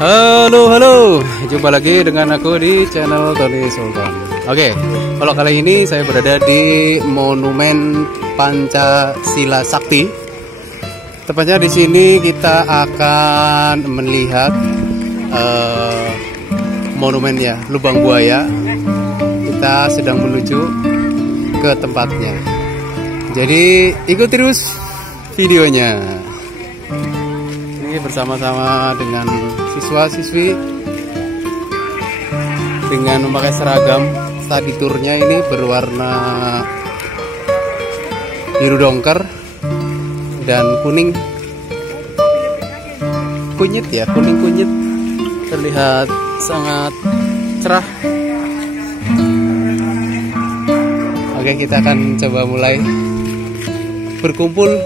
Halo, jumpa lagi dengan aku di channel Tony Sultan. Oke, kalau kali ini saya berada di Monumen Pancasila Sakti. Tepatnya di sini kita akan melihat monumen ya, Lubang Buaya. Kita sedang menuju ke tempatnya. Jadi ikut terus videonya. Ini bersama-sama dengan siswa-siswi dengan memakai seragam. Study tournya ini berwarna biru dongker dan kuning kunyit ya, kuning kunyit, terlihat sangat cerah. Oke, kita akan coba mulai berkumpul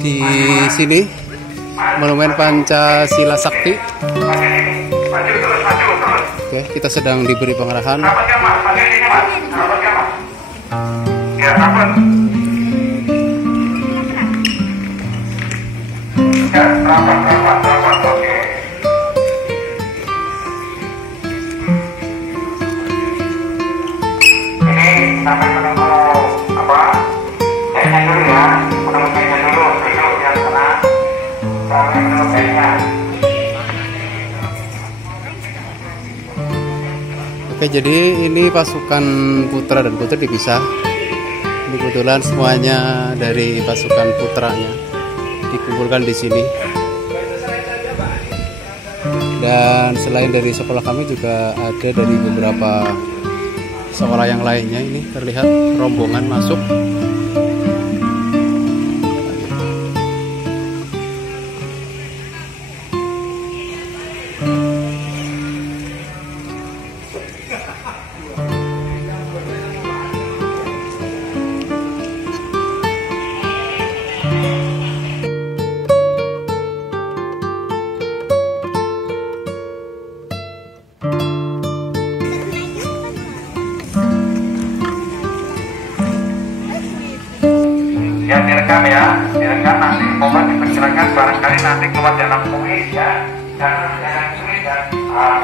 di sini. Monumen Pancasila Sakti. Oke, kita sedang diberi pengarahan. Ini sampai menunggu apa? Kayaknya dulu ya, menunggu kayaknya dulu, duduk yang tenang. Sampai menunggu kayaknya. Oke, jadi ini pasukan putra dan putri dipisah. Ini kebetulan semuanya dari pasukan putranya dikumpulkan di sini. Dan selain dari sekolah kami juga ada dari beberapa sekolah yang lainnya. Ini terlihat rombongan masuk. Ya direkam ya, direkam nanti mohon diperkirakan barangkali nanti keluar dalam kuis ya, jangan sulit dan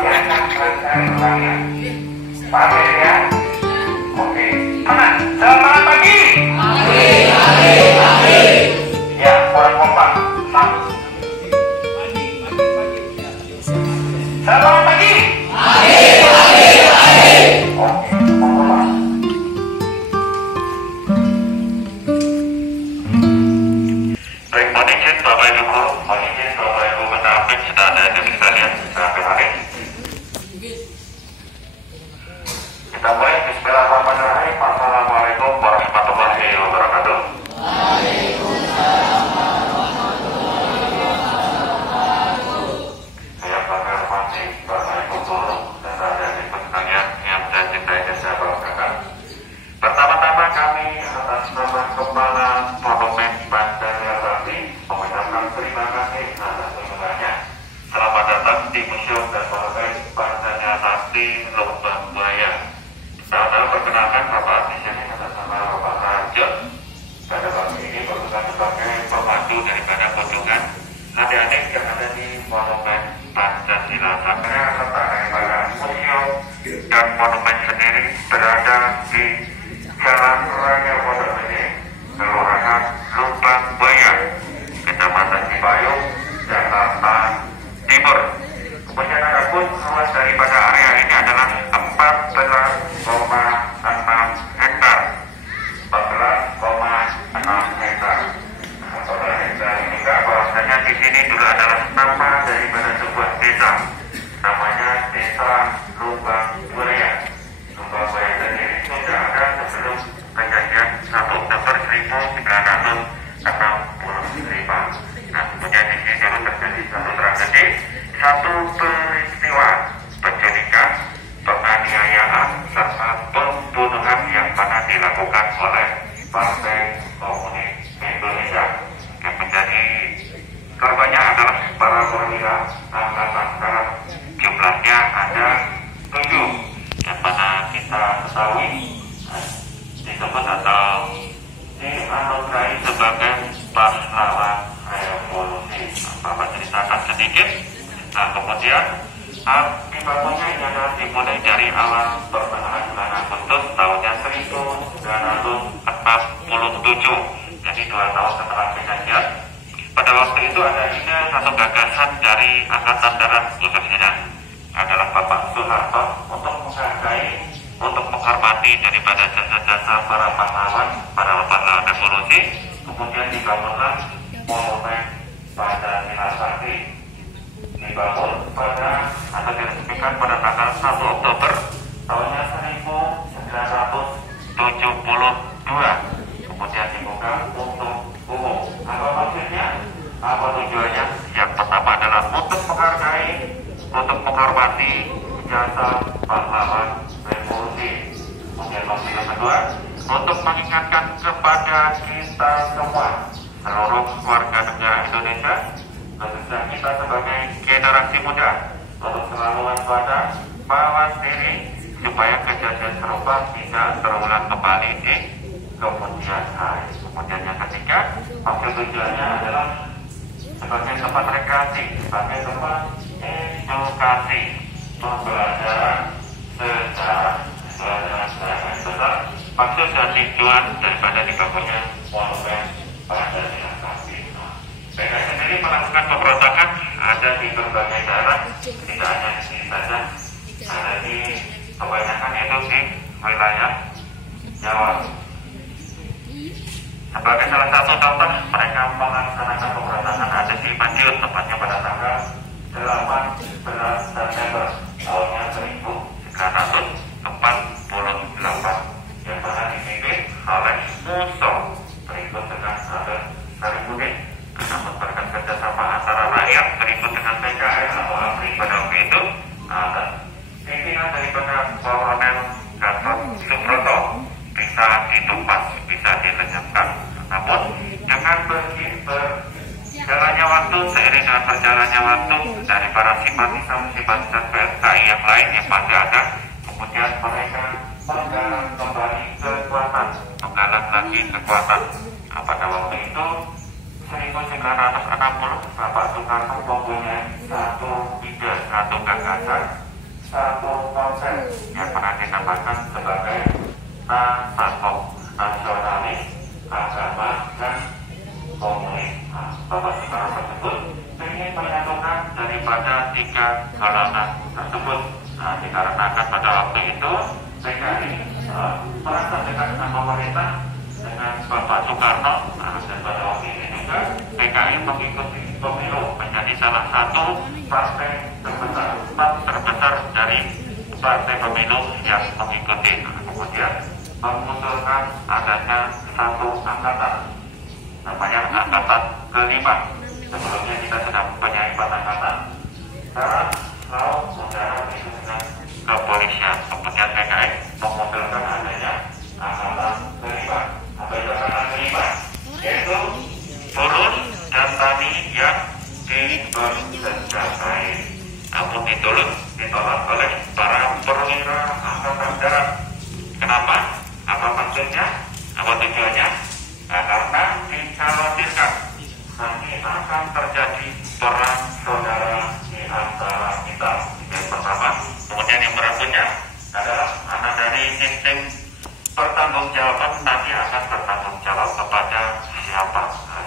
direkam sekali orangnya. Paham ya? Oke. Aman. Selamat pagi. Pagi. Ya, kurang kompak. Selamat pagi. Oke, kompak. Kita mulai. Bismillahirrahmanirrahim. Assalamualaikum warahmatullahi wabarakatuh. Waalaikumsalam warahmatullahi wabarakatuh. Saya kami hormati Bapak Ibu guru dan adik-adik sekalian yang saya cintai dan saya banggakan. Pertama-tama kami atas nama Kepala Monumen Pancasila Sakti mengucapkan terima kasih atas kunjungannya. Selamat datang di Museum dan Monumen Pancasila Sakti Lubang Buaya. Saya perkenalkan Bapak di sini atas nama Bapak Raja. Pada pagi ini bertugas sebagai pemandu daripada kunjungan adik-adik yang ada di Monumen Pancasila Sakti. Letak daripada museum dan monumen sendiri berada di Jalan Raya Pondok Gede, Kelurahan Lubang Buaya, Kecamatan Cipayung, Jakarta Timur. Kemudian ada pun luas daripada area ini adalah 14,6 hektar. 14,6 hektar. Saudara hektar ini juga bahwasanya di sini dulu adalah nama daripada sebuah desa. Namanya Desa Lubang Buaya. Lubang Buaya sendiri sudah ada sebelum kejadian 1 Oktober 1965. Nah, kemudian di sini dulu terjadi satu tragedi, satu peristiwa penculikan, penganiayaan serta pembunuhan yang pernah dilakukan oleh Partai Komunis Indonesia. Yang menjadi korbannya adalah para perwira angkatan darat. Jumlahnya ada 7, yang mana kita ketahui disebut atau dianugerahi sebagai pahlawan revolusi. Apa cerita masyarakat sedikit. Nah, kemudian dibangunnya ini adalah dimulai dari awal pertengahan bulan Agustus tahunnya 1947. Jadi 2 tahun setelah kejadian. Pada waktu itu ada ide satu gagasan dari Angkatan Darat khususnya adalah Bapak Soeharto untuk menghargai, untuk menghormati daripada jasa-jasa para pahlawan, para pahlawan revolusi. Kemudian dibangunlah monumen Pancasila Sakti, dibangun pada atau diresmikan pada tanggal 1 Oktober tahunnya 1972. Kemudian dibuka untuk umum. Apa maksudnya? Apa tujuannya? Yang pertama adalah untuk menghargai, untuk menghormati jasa pahlawan revolusi. Kemudian maksud yang kedua, untuk mengingatkan kepada kita semua, seluruh warga negara Indonesia, khususnya kita sebagai generasi muda, untuk selalu waspada, mawas diri, supaya kejadian serupa tidak terulang kembali di kemudian hari. Kemudian yang ketiga, maksud tujuannya adalah sebagai tempat rekreasi, sebagai tempat edukasi, pembelajaran sejarah, pembelajaran besar. Maksud dan tujuan daripada dibangunnya monumen Pancasila Sakti. PKI sendiri melakukan pemberontakan ada di berbagai daerah, tidak hanya di sini saja, ada di kebanyakan itu di wilayah Jawa. Sebagai salah satu contoh, mereka melaksanakan pemberontakan ada di Madiun, tepatnya pada tanggal 18 September tahunnya 1948, yang mana dipimpin oleh Muso berikut dengan Raden Sarifudin. Namun berkat kerjasama antara rakyat berikut dengan PKI atau ABRI pada waktu itu, dan pimpinan daripada Kolonel Gatot Subroto bisa ditumpas, bisa dilenyapkan. Namun dengan berjalannya waktu, seiring dengan berjalannya waktu dari para simpatisan PKI yang lain yang masih ada, kemudian mereka menggalang kembali kekuatan, menggalang lagi kekuatan. Nah, pada waktu itu 1960 Bapak Soekarno mempunyai satu ide, satu gagasan, satu konsep yang pernah dinamakan sebagai NASAKOM, nasionalis, agama, dan komunis. Bapak Soekarno tersebut ingin menyatukan daripada 3 golongan tersebut. Nah, dikarenakan pada waktu itu PKI merasa dekat dengan pemerintah, dengan Bapak Soekarno, dan pada waktu ini juga PKI mengikuti pemilu menjadi salah satu partai terbesar dari partai pemilu yang mengikuti. Kemudian mengusulkan adanya satu angkatan, namanya angkatan kelima. Sebelumnya kita sudah mempunyai 4 angkatan, darat, laut, udara, itu dengan kepolisian. Kemudian PKI mengusulkan adanya angkatan kelima. Apa itu angkatan kelima? Yaitu buruh dan tani yang dibersenjatai. Namun ditolak oleh para perwira angkatan darat. Kenapa? Apa maksudnya? Apa tujuannya? Nah, karena dikhawatirkan nanti akan terjadi perang saudara di antara kita. Yang pertama. Kemudian yang berikutnya adalah karena dari sistem pertanggungjawaban nanti akan bertanggung jawab kepada siapa,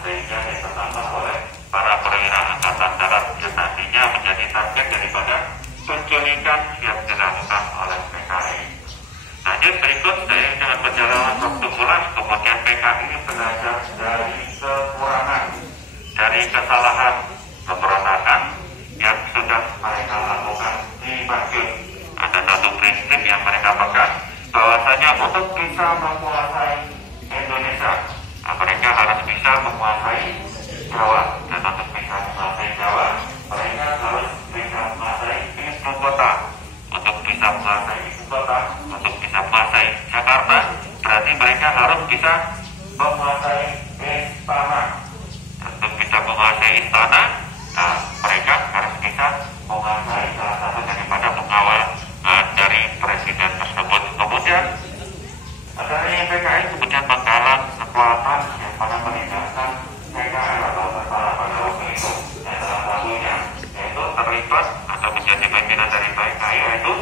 sehingga ditambah oleh para perwira angkatan darat yang nantinya menjadi target daripada penculikan yang dilakukan oleh PKI. Lanjut berikut, dengan perjalanan waktu pula, kemudian PKI belajar dari kekurangan, dari kesalahan pemberontakan yang sudah mereka lakukan di Madiun. Ada satu prinsip yang mereka pegang, bahwasanya untuk bisa menguasai Indonesia, mereka harus bisa menguasai Jawa. Dan untuk bisa menguasai Jawa, mereka harus bisa menguasai ibu kota. Untuk bisa menguasai ibu kota, untuk bisa menguasai Jakarta, berarti mereka harus bisa menguasai istana. Untuk bisa menguasai istana, mereka harus bisa menguasai salah satu daripada pengawal dari presiden tersebut. Kemudian dari PKI kemudian menggalang kekuatan yang pada meninggalkan PKI atau bersalah pada waktu itu. Yang salah satunya terlibat atau menjadi pimpinan dari PKI yaitu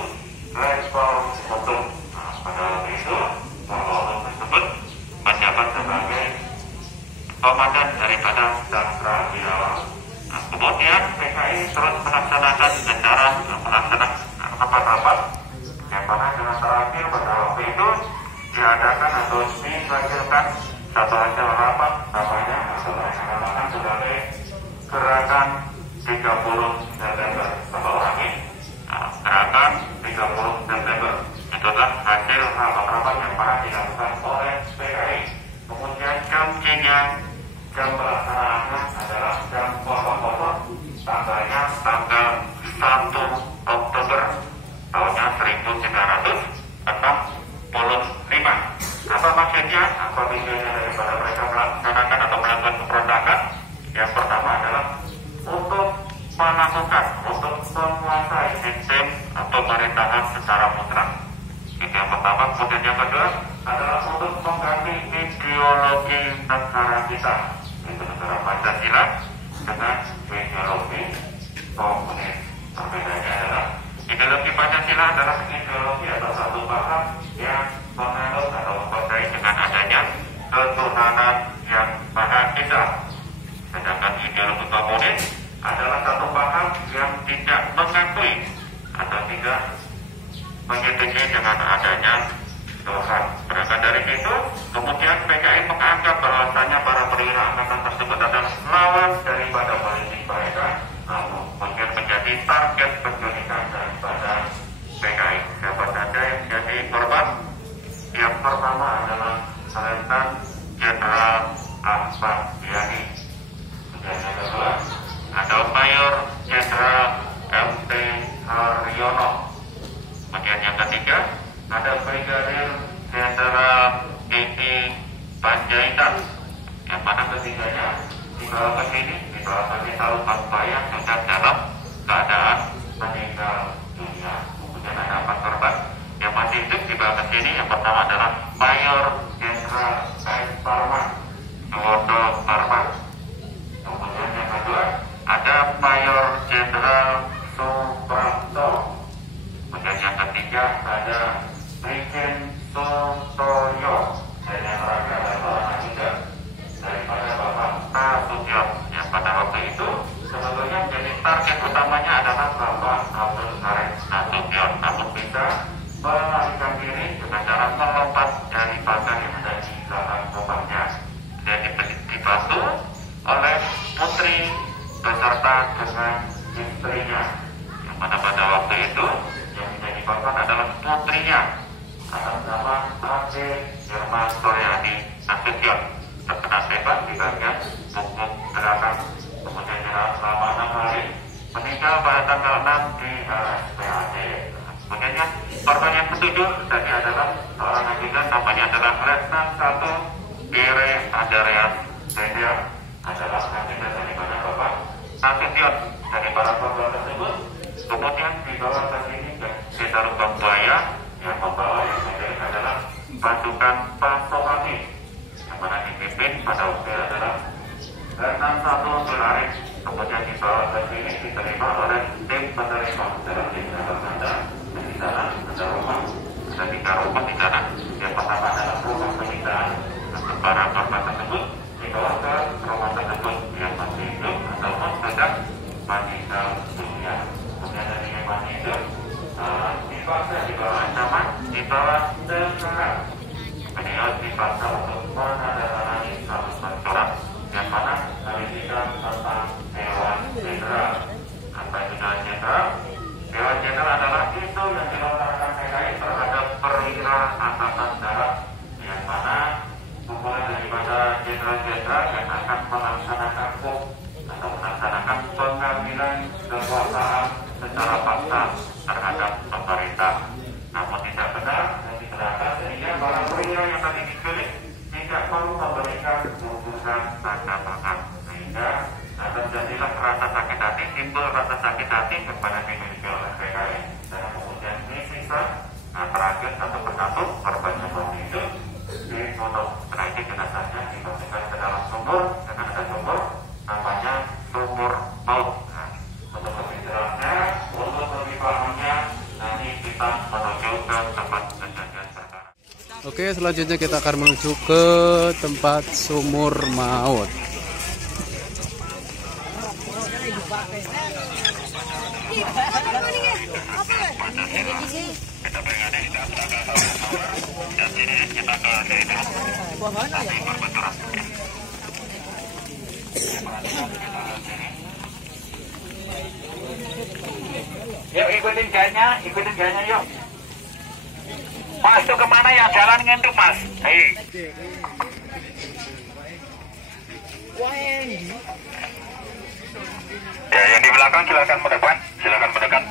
Letkol Sekutu. Pada waktu itu Letkol tersebut menjabat sebagai komandan daripada Dasra Wirawan. Kemudian PKI terus melaksanakan secara melaksanakan rapat-rapat yang mana dengan terakhir pada waktu itu diadakan atau dihasilkan satu hasil rapat namanya dilaksanakan sebagai gerakan 30 September. Bapak ulangi, gerakan 30 September itu adalah hasil rapat-rapat yang pernah dilakukan oleh PKI. Kemudian jam pelaksanaannya adalah jam 00, tanggalnya tanggal 1 Oktober tahunnya 1945. Apa maksudnya? Apa tujuannya daripada mereka melaksanakan atau melakukan pemberontakan? Yang pertama adalah untuk menguasai sistem pemerintahan secara mutlak. Itu yang pertama. Kemudian yang kedua adalah untuk mengganti ideologi negara kita, itu negara Pancasila, dengan ideologi komunis. Perbedaannya adalah ideologi Pancasila adalah ideologi atau satu paham yang menganut atau mempercayai dengan adanya ketuhanan yang Maha Esa. Sedangkan ideologi komunis adalah satu paham yang tidak mengakui atau tidak menyetujui dengan adanya Tuhan. Berangkat dari itu, kemudian PKI menganggap bahwasanya para perwira angkatan tersebut adalah lawan daripada politik mereka, kemudian menjadi target penculikan daripada PKI. Siapa saja yang menjadi korban? Yang pertama adalah Letnan Jenderal Ahmad Yani. Dan yang kedua ada Mayor Jenderal M.T. Haryono. Kemudian yang ketiga ada Brigadir Jenderal I.I. Panjaitan. Yang mana ketiganya dibawa ke sini, dibawa ke Desa Lubang Bayang sudah dalam keadaan meninggal dunia. Kemudian ada 4 korban yang masih hidup dibawa ke sini. Yang pertama adalah Mayor Jenderal S. Parman, Duwodo Parman. Kemudian yang kedua ada Mayor Jenderal Suprapto. Kemudian yang ketiga ada Brigjen Sutoyo. Dan yang terakhir adalah juga daripada Bapak Nasution, yang pada waktu itu sebetulnya menjadi target utamanya adalah Bapak Abdul Karim Nasution, namun bisa melarikan diri dengan cara melompat dari pagar yang ada di belakang rumahnya. Dan dibantu oleh putri beserta dengan istrinya, yang mana pada waktu itu yang menjadi korban adalah putrinya atas nama Ade Irma Suryadi Nasution, terkena tembak di bagian punggung belakang. Kemudian dirawat selama 6 hari, meninggal pada tanggal 6 di RSPAD. Kemudian korban yang ketujuh tadi adalah seorang ajudan, namanya adalah Letnan 1 Gere Andreas Sedia, adalah ajudan daripada Bapak Nasution. Dari para korban tersebut kemudian dibawa ke sini ke Desa Lubang Buaya, yang membawa yang menjadi adalah pasukan Pasopati, yang mana dipimpin pada waktu adalah Letnan 1 Sularis. Kemudian dibawa ke sini diterima oleh tim penerima. Dalam tim ada di sana ada rumah, ada 3 rumah di sana. Yang pertama adalah rumah penyitaan untuk para korban tersebut, dibawa ke rumah tersebut yang masih hidup ataupun sudah meninggal dunia. Kemudian dari yang masih hidup dipaksa dibawa ancaman, dibawa sekarang. Beliau dipaksa untuk menandatangani surat surat yang mana berisikan tentang Dewan Jenderal. Apa itu Dewan Jenderal? Dewan Jenderal adalah isu yang dilontarkan PKI terhadap perwira angkatan darat, yang mana kumpulan daripada jenderal-jenderal yang akan melaksanakan atau melaksanakan pengambilan kekuasaan secara paksa terhadap pemerintah. Namun tidak benar dan dibenarkan, sehingga para perwira yang tadi diculik tidak perlu memberikan putusan tanda tangan, sehingga terjadilah rasa sakit hati, timbul rasa sakit hati kepada dimiliki oleh PKI, dan kemudian disiksa. Terakhir satu persatu korban semua itu dibunuh. Setelah itu jenazahnya dimasukkan ke dalam sumur, dengan ada sumur namanya sumur maut. Untuk lebih jelasnya Oke, selanjutnya kita akan menuju ke tempat sumur maut. Yuk ikutin gayanya yuk. Mas tuh kemana ya? Jalan ngentuk mas. Hei. Ya yang di belakang silakan mendekat, silakan mendekat.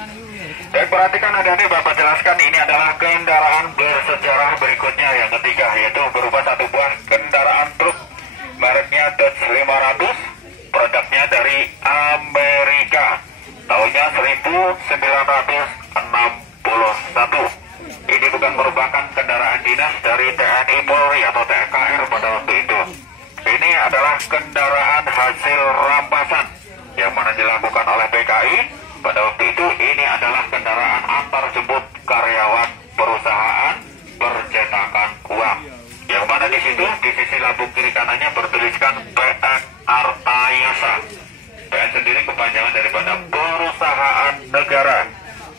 Baik, perhatikan adik-adik, Bapak jelaskan ini adalah kendaraan bersejarah berikutnya yang ketiga, yaitu berupa satu buah kendaraan truk mereknya Dodge 500, produknya dari Amerika, tahunnya 1961. Ini bukan merupakan kendaraan dinas dari TNI Polri atau TKR pada waktu itu. Ini adalah kendaraan hasil rampasan yang mana dilakukan oleh PKI pada waktu itu. Ini adalah kendaraan antar jemput karyawan perusahaan percetakan uang, yang mana di situ di sisi lambung kiri kanannya bertuliskan PN Artayasa. PN sendiri kepanjangan daripada perusahaan negara.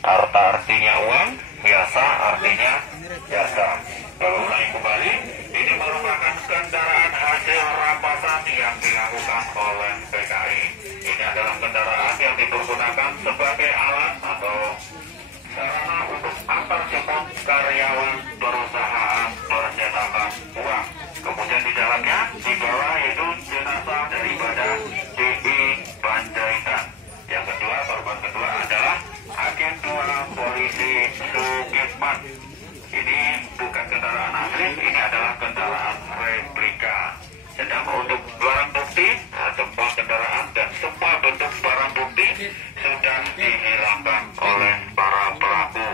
Arta artinya uang, Yasa artinya jasa. Kalau ulangi kembali, ini merupakan kendaraan hasil rampasan yang dilakukan oleh PKI. Ini adalah kendaraan yang dipergunakan sebagai alat atau sarana untuk antar jemput karyawan perusahaan percetakan uang. Kemudian di dalamnya dibawa yaitu jenazah daripada DI Panjaitan. Yang kedua, korban kedua adalah Agen 2 Polisi Sukitman. Ini bukan kendaraan asli, ini adalah kendaraan replika. Sedang untuk barang bukti, semua kendaraan dan semua bentuk barang bukti sudah dihilangkan oleh para pelaku.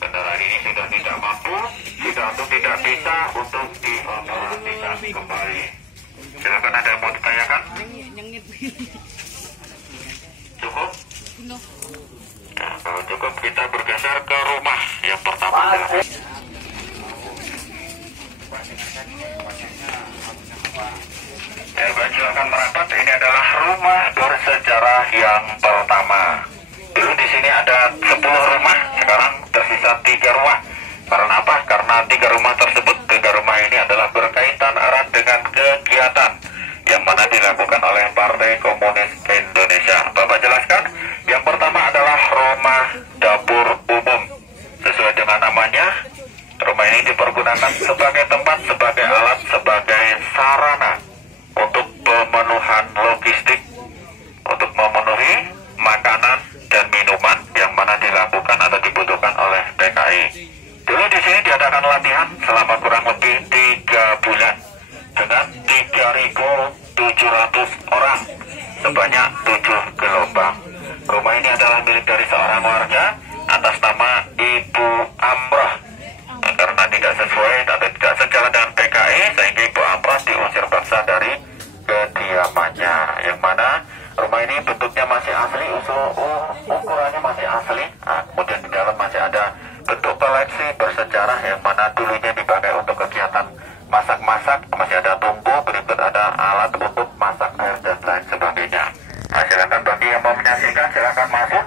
Kendaraan ini sudah tidak mampu, sudah tidak bisa untuk dioperasikan kembali. Silakan, ada yang mau ditanyakan? Cukup? Ya, kalau cukup kita bergeser ke rumah yang pertama. Ya, silakan merapat. Ini adalah rumah bersejarah yang pertama. Dulu di sini ada 10 rumah, sekarang tersisa 3 rumah. Karena apa? Karena 3 rumah tersebut, 3 rumah ini adalah berkaitan erat dengan kegiatan yang mana dilakukan oleh Partai Komunis Indonesia. Bapak jelaskan, yang pertama adalah rumah dapur umum. Sesuai dengan namanya, rumah ini dipergunakan sebagai tempat, sebagai alat, sebagai sarana untuk pemenuhan logistik, untuk memenuhi makanan dan minuman yang mana dilakukan atau dibutuhkan oleh PKI. Dulu di sini diadakan latihan selama kurang lebih 3 bulan dengan 3.700 orang sebanyak 7 gelombang. Rumah ini adalah milik dari seorang warga atas nama Ibu Amroh. Karena tidak sesuai atau tidak sejalan dengan PKI, sehingga Ibu Amroh diusir paksa dari kediamannya. Yang mana rumah ini bentuknya masih asli, ukurannya masih asli. Kemudian di dalam masih ada bentuk koleksi bersejarah yang mana dulunya dipakai untuk kegiatan masak-masak. Masih ada tungku, berikut ada alat untuk masak air dan lain sebagainya. Silakan bagi yang mau menyaksikan, silakan masuk.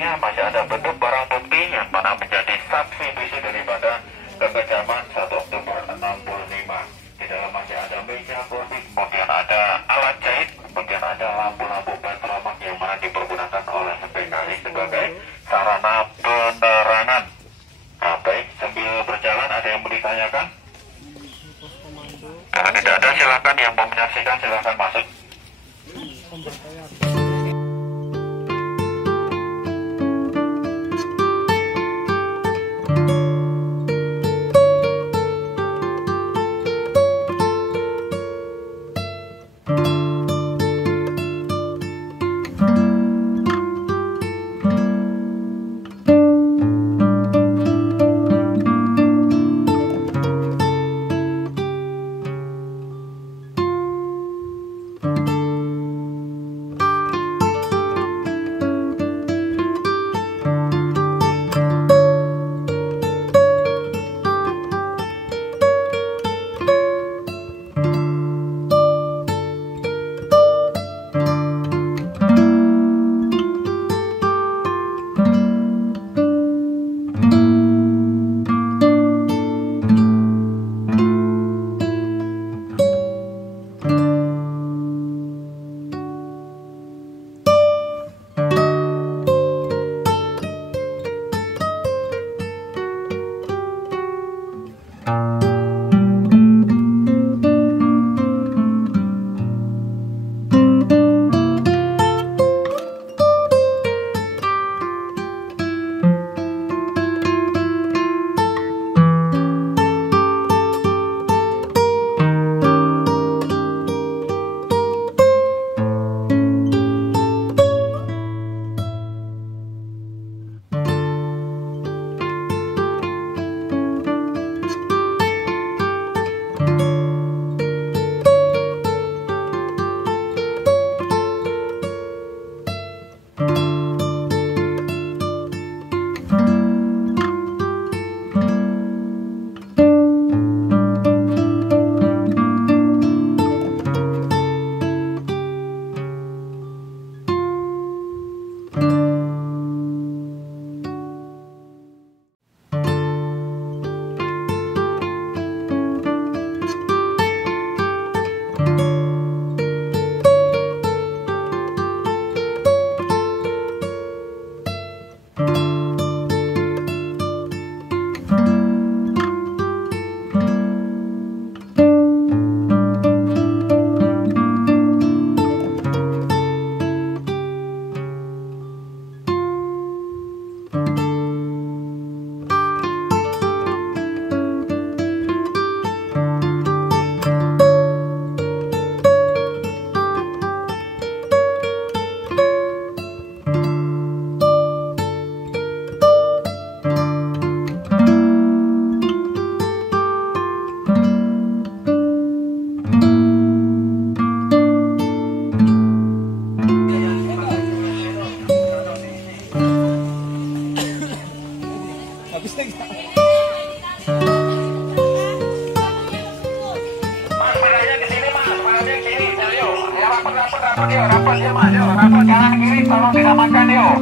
selanjutnya masih ada bentuk barang bukti yang mana menjadi saksi bisu daripada kekejaman 1 Oktober 65. Di dalam masih ada meja kursi, kemudian ada alat jahit, kemudian ada lampu-lampu petromak yang mana dipergunakan oleh PKI sebagai sarana penerangan. Nah, baik, sambil berjalan ada yang mau ditanyakan? Kalau tidak ada, silakan yang mau menyaksikan silakan masuk. Rapat ya mas, rapat kanan kiri tolong disamakan yuk.